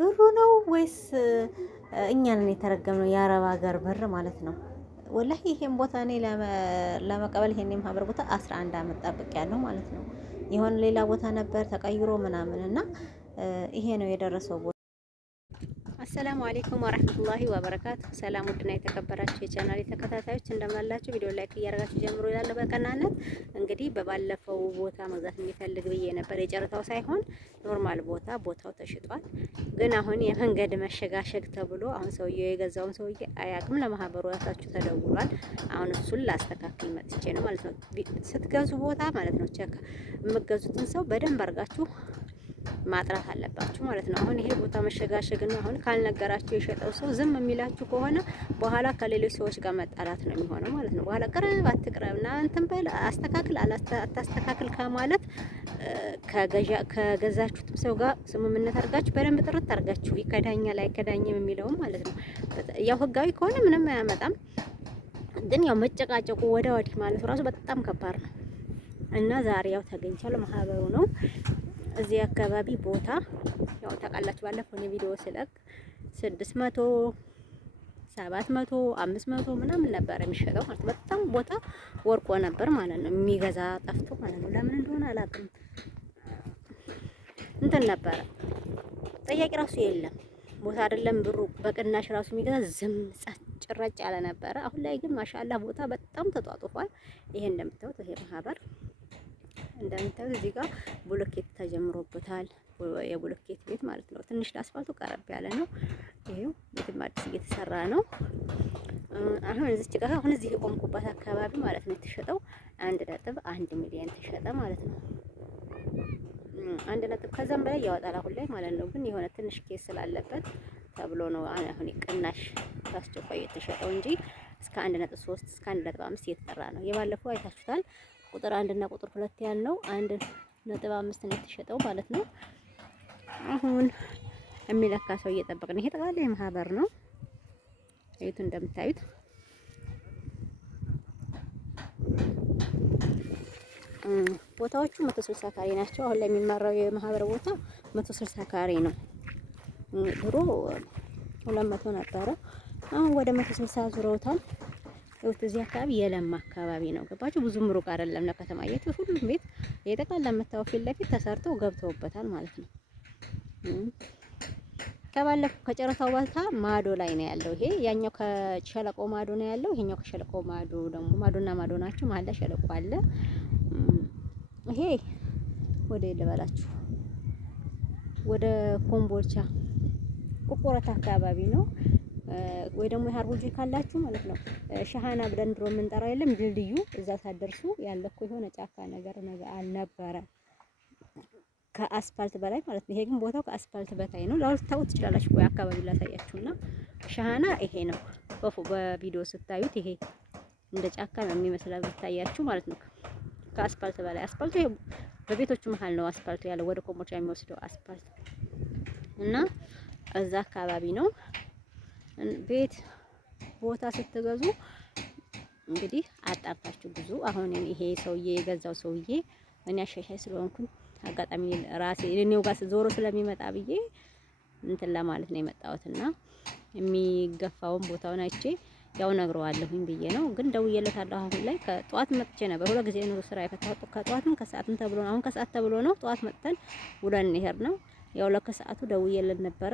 ብሩ ነው ወይስ እኛን የተረገምነው? የአረብ ሀገር ብር ማለት ነው። ወላሂ ይሄን ቦታ እኔ ለመቀበል ይሄን ማህበር ቦታ 11 አመት ጠብቄያለሁ ማለት ነው። የሆነ ሌላ ቦታ ነበር ተቀይሮ ምናምን እና ይሄ ነው የደረሰው ቦታ። አሰላሙ አለይኩም ወራህመቱላሂ ወበረካቱ። ሰላም ውድና የተከበራችሁ የቻናሌ ተከታታዮች እንደምናላችሁ፣ ቪዲዮ ላይክ እያደረጋችሁ ጀምሮ ይላል በቀናነት። እንግዲህ በባለፈው ቦታ መግዛት የሚፈልግ ብዬ ነበር፣ የጨረታው ሳይሆን ኖርማል ቦታ። ቦታው ተሽጧል፣ ግን አሁን የመንገድ መሸጋሸግ ተብሎ አሁን ሰውዬው የገዛውን ሰውዬ አያውቅም። ለማህበሩ ራሳችሁ ተደውሏል። አሁን እሱን ላስተካክል መጥቼ ነው ማለት ነው። ስትገዙ ቦታ ማለት ነው ቸክ የምትገዙትን ሰው በደንብ አድርጋችሁ ማጥራት አለባችሁ ማለት ነው። አሁን ይሄ ቦታ መሸጋሸግ ነው። አሁን ካልነገራችሁ የሸጠው ሰው ዝም የሚላችሁ ከሆነ በኋላ ከሌሎች ሰዎች ጋር መጣላት ነው የሚሆነው ማለት ነው። በኋላ ቅረብ አትቅረብ እና እንትን በል አስተካክል አታስተካክል ከማለት ከገዛችሁትም ሰው ጋር ስምምነት አድርጋችሁ በደንብ ጥርት አድርጋችሁ ይከዳኛል አይከዳኝም የሚለውም ማለት ነው። ያው ህጋዊ ከሆነ ምንም አያመጣም፣ ግን ያው መጨቃጨቁ ወደ ወዲህ ማለቱ ራሱ በጣም ከባድ ነው እና ዛሬ ያው ተገኝቻለሁ። ማህበሩ ነው እዚህ አካባቢ ቦታ ያው ታውቃላችሁ፣ ባለፈው ነው ቪዲዮ ስለቅ 600 700 500 ምናምን ነበር የሚሸጠው ማለት ነው። በጣም ቦታ ወርቆ ነበር ማለት ነው። የሚገዛ ጠፍቶ ማለት ነው። ለምን እንደሆነ አላውቅም። እንትን ነበረ ጠያቂ ራሱ የለም። ቦታ አይደለም ብሩ በቅናሽ ራሱ የሚገዛ ዝም ጭራጭ ያለ ነበረ። አሁን ላይ ግን ማሻአላህ ቦታ በጣም ተጧጡፏል። ይሄ እንደምታዩት ይሄ ማህበር እንደምታዩት እዚህ ጋር ብሎኬት ተጀምሮበታል። የብሎኬት ቤት ማለት ነው። ትንሽ ለአስፋልቱ ቀረብ ያለ ነው። ይሄው ቤትም አዲስ እየተሰራ ነው። አሁን እዚህ ጋር አሁን እዚህ የቆምኩበት አካባቢ ማለት ነው የተሸጠው 1.1 ሚሊዮን ተሸጠ ማለት ነው። 1 ከዛም በላይ ያወጣል አሁን ላይ ማለት ነው። ግን የሆነ ትንሽ ኬስ ስላለበት ተብሎ ነው አሁን ቅናሽ ታስቸኳይ የተሸጠው እንጂ እስከ 1.3 እስከ 1.5 እየተጠራ ነው። የባለፈው አይታችሁታል። ቁጥር 1 እና ቁጥር 2 ያልነው 1.5 ነው የተሸጠው ማለት ነው። አሁን የሚለካ ሰው እየጠበቅን ነው። ይሄ ጠቅላላ የማህበር ነው። እዩት እንደምታዩት ቦታዎቹ 160 ካሬ ናቸው። አሁን ላይ የሚመራው የማህበር ቦታ 160 ካሬ ነው። ድሮ 200 ነበረ። አሁን ወደ 160 ዙረውታል። እውት እዚህ አካባቢ የለማ አካባቢ ነው። ገባችሁ? ብዙም ሩቅ አይደለም ለከተማ። ሁሉም ቤት የጠቅላላ መታወቅ ፊት ለፊት ተሰርተው ገብተውበታል ማለት ነው። ከባለፈው ከጨረታው ቦታ ማዶ ላይ ነው ያለው። ይሄ ያኛው ከሸለቆ ማዶ ነው ያለው። ይሄኛው ከሸለቆ ማዶ ደግሞ ማዶና ማዶ ናቸው። መሀል ላይ ሸለቆ አለ። ይሄ ወደ ልበላችሁ ወደ ኮምቦልቻ ቁቁረት አካባቢ ነው። ወይ ደግሞ የሀርቦጂ ካላችሁ ማለት ነው ሻሃና ብለን ድሮ የምንጠራው የለም ድልድዩ እዛ ሳደርሱ ያለኮ የሆነ ጫካ ነገር አልነበረ ከአስፋልት በላይ ማለት ነው። ይሄ ግን ቦታው ከአስፋልት በታይ ነው። ላውታው ትችላላችሁ ወይ አካባቢው ላሳያችሁና ሻሃና ይሄ ነው። በቪዲዮ ስታዩት ይሄ እንደ ጫካ ነው የሚመስለው ብታያችሁ ማለት ነው። ከአስፋልት በላይ አስፋልቱ ይሄ በቤቶቹ መሃል ነው አስፋልቱ ያለው ወደ ኮምቦልቻ የሚወስደው አስፋልት እና እዛ አካባቢ ነው። ቤት ቦታ ስትገዙ እንግዲህ አጣርታችሁ ብዙ አሁን ይሄ ሰውዬ የገዛው ሰውዬ እኔ አሻሻይ ስለሆንኩኝ አጋጣሚ ራሴ እኔው ጋር ዞሮ ስለሚመጣ ብዬ እንትን ለማለት ነው የመጣሁትና የሚገፋውን ቦታውን አይቼ ያው ነግረዋለሁኝ ብዬ ነው። ግን ደውዬለታለሁ። አሁን ላይ ከጧት መጥቼ ነበር። ሁለት ጊዜ ነው ስራ የፈታሁት። ከጧትም ከሰዓትም ተብሎ ነው። አሁን ከሰዓት ተብሎ ነው። ጧት መጥተን ውለን እንሄድ ነው። ያው ለከሰዓቱ ደውዬለት ነበረ።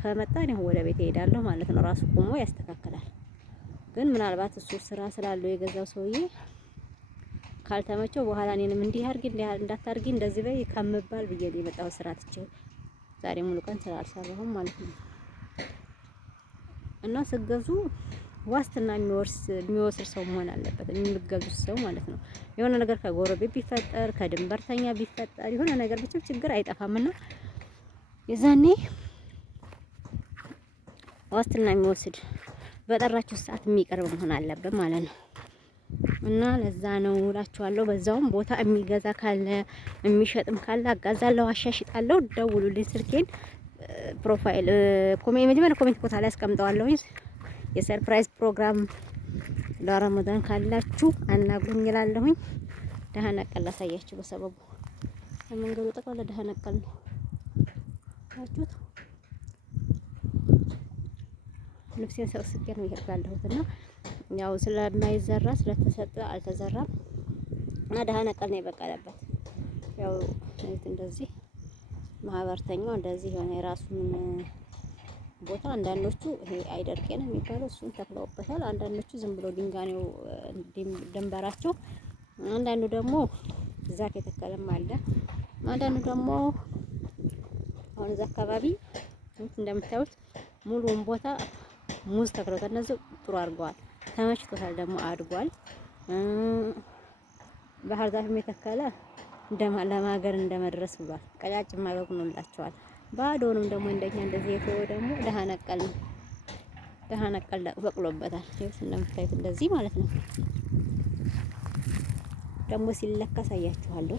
ከመጣን ያው ወደ ቤት እሄዳለሁ ማለት ነው። ራሱ ቆሞ ያስተካክላል። ግን ምናልባት እሱ ስራ ስላለው የገዛው ሰውዬ ካልተመቸው በኋላ እኔንም እንዲህ አድርጊ እንዳታርጊ እንደዚህ በይ ከምባል ብዬ ነው የመጣሁት ስራ ትቼ። ዛሬ ሙሉ ቀን ስራ አልሰራሁም ማለት ነው። እና ስገዙ ዋስትና የሚወስድ ሰው መሆን አለበት፣ የሚገዙት ሰው ማለት ነው። የሆነ ነገር ከጎረቤት ቢፈጠር ከድንበርተኛ ቢፈጠር የሆነ ነገር ብቻ ችግር አይጠፋምና የዛኔ ዋስትና የሚወስድ በጠራችሁ ሰዓት የሚቀርብ መሆን አለበት ማለት ነው። እና ለዛ ነው እላችኋለሁ። በዛውም ቦታ የሚገዛ ካለ የሚሸጥም ካለ አጋዛለሁ፣ አሻሽጣለሁ። ደውሉልኝ። ስልኬን ፕሮፋይል መጀመሪያ ኮሜንት ቦታ ላይ አስቀምጠዋለሁ። የሰርፕራይዝ ፕሮግራም ለረመዳን ካላችሁ አናግሩኝ እላለሁኝ። ደህና ቀን ላሳያችሁ። በሰበቡ መንገዱ ጠቅላላ ደህና ቀን ነው። ታችሁት ልብሴን ሰቅስቄ ነው ይሄድ ያለሁት እና ያው ስለማይዘራ ስለተሰጠ አልተዘራም እና ደህና ነቀል ነው የበቀለበት። ያው እንደዚህ ማህበርተኛው እንደዚህ የሆነ የራሱን ቦታ አንዳንዶቹ ይሄ አይደርቄ ነው የሚባለው እሱን ተክለውበታል። አንዳንዶቹ ዝም ብሎ ድንጋኔው ድንበራቸው፣ አንዳንዱ ደግሞ ዛፍ የተከለም አለ። አንዳንዱ ደግሞ አሁን እዛ አካባቢ እንደምታዩት ሙሉውን ቦታ ሙዝ ተክለውታል። እነዚህ ጥሩ አድርገዋል፣ ተመችቶታል፣ ደግሞ አድጓል። ባህር ዛፍም የተከለ ለማገር እንደመድረስ ብሏል። ቀጫጭን ማበቅኖላቸዋል። ባዶንም ደግሞ እንደኛ እንደዚህ የተወ ደግሞ ደሃ ነቀል በቅሎበታል። ይኸው እንደምታዩት እንደዚህ ማለት ነው። ደግሞ ሲለካ አሳያችኋለሁ።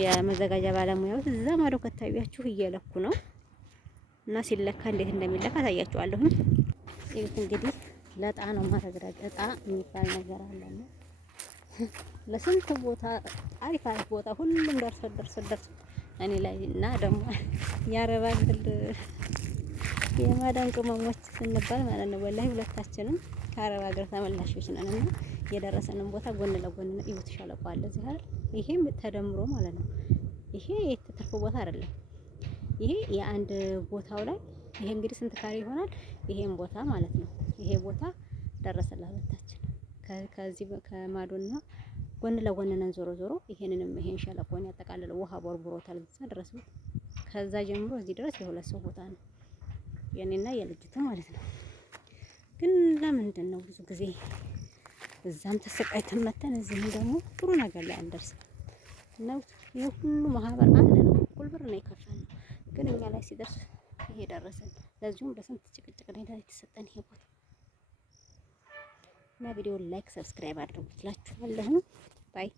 የመዘጋጃ ባለሙያዎች እዛ ማዶ ከታያችሁ እየለኩ ነው እና ሲለካ እንዴት እንደሚለካ አሳያችኋለሁ። ይሄት እንግዲህ ለጣ ነው ማረግራጅ እጣ የሚባል ነገር አለና ለስንት ቦታ አሪፍ ቦታ ሁሉም ደርሶ እኔ ላይ እና ደግሞ ያረባ ግል የማዳም ቅመሞች ስንባል ማለት ነው። ወላሂ ሁለታችንም ከአረብ ሀገር ተመላሾች ነን እና የደረሰንን ቦታ ጎን ለጎን ነው። ይሁት ሸለቆ አለ እዚህ አይደል? ይሄም ተደምሮ ማለት ነው። ይሄ የተተርፈ ቦታ አይደለም። ይሄ የአንድ ቦታው ላይ ይሄ እንግዲህ ስንት ካሬ ይሆናል? ይሄን ቦታ ማለት ነው። ይሄ ቦታ ደረሰላት ሁለታችን ከዚህ ከማዶና ጎን ለጎን ነን። ዞሮ ዞሮ ይሄን ሸለቆን ያጠቃልለው ውሃ ቦርቡሮታል እዛ ድረስ ነው። ከዛ ጀምሮ እዚህ ድረስ የሁለት ሰው ቦታ ነው የኔና የልጅቱ ማለት ነው። ግን ለምንድን ነው ብዙ ጊዜ እዛም ተሰቃይተን መተን እዚህም ደግሞ ጥሩ ነገር ላይ አንደርስም? ነው ይሄ ሁሉ ማህበር አንድ ነው፣ እኩል ብር ነው የከፈልነው። ግን እኛ ላይ ሲደርስ ይሄ ደረሰን። ለዚሁም በስንት ጭቅጭቅ ነው የተሰጠን ይሄ ቦታ እና ቪዲዮውን ላይክ ሰብስክራይብ አድርጉት እላችኋለሁ። ባይ